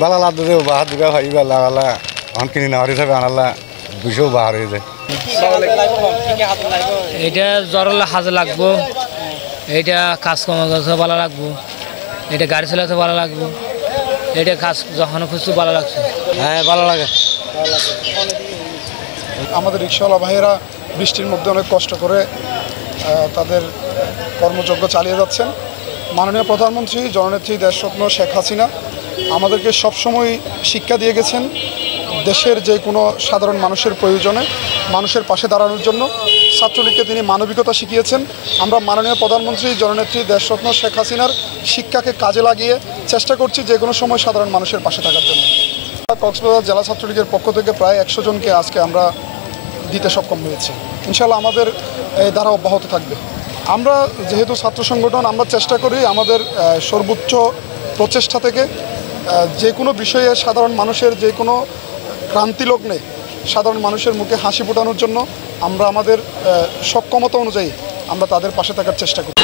বালা লাদ দে বাহার দুগা ভাই বালা বালা অন কিনি না হরি সবে আনালা 200 বাহার হয়ে যায়। এটা জ্বরলে হাজে লাগবো, এইটা কাজ কমে গেছে ভালো লাগবো, এটা গাড়ি চালাতে ভালো লাগবো, এটা কাজ যখন খুঁজতে ভালো লাগছে। হ্যাঁ ভালো লাগে। আমাদের রিক্সাওয়ালা ভাইয়েরা বৃষ্টির মধ্যে অনেক কষ্ট করে তাদের কর্মযজ্ঞ চালিয়ে যাচ্ছেন। মাননীয় প্রধানমন্ত্রী জননেত্রী দেশরত্ন শেখ হাসিনা আমাদেরকে সবসময় শিক্ষা দিয়ে গেছেন দেশের যে কোনো সাধারণ মানুষের প্রয়োজনে মানুষের পাশে দাঁড়ানোর জন্য। ছাত্রলীগকে তিনি মানবিকতা শিখিয়েছেন। আমরা মাননীয় প্রধানমন্ত্রী জননেত্রী দেশরত্ন শেখ হাসিনার শিক্ষাকে কাজে লাগিয়ে চেষ্টা করছি যে কোনো সময় সাধারণ মানুষের পাশে থাকার জন্য। কক্সবাজার জেলা ছাত্রলীগের পক্ষ থেকে প্রায় 100 জনকে আজকে আমরা দিতে সক্ষম হয়েছি। ইনশাআল্লাহ আমাদের এই ধারা অব্যাহত থাকবে। আমরা যেহেতু ছাত্র সংগঠন, আমরা চেষ্টা করি আমাদের সর্বোচ্চ প্রচেষ্টা থেকে যে কোনো বিষয়ে সাধারণ মানুষের যে কোনো ক্রান্তি লগ্নে সাধারণ মানুষের মুখে হাসি ফোটানোর জন্য আমরা আমাদের সক্ষমতা অনুযায়ী আমরা তাদের পাশে থাকার চেষ্টা করি।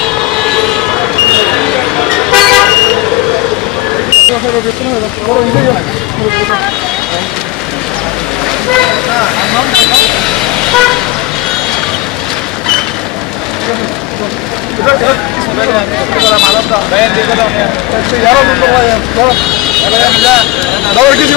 কিছু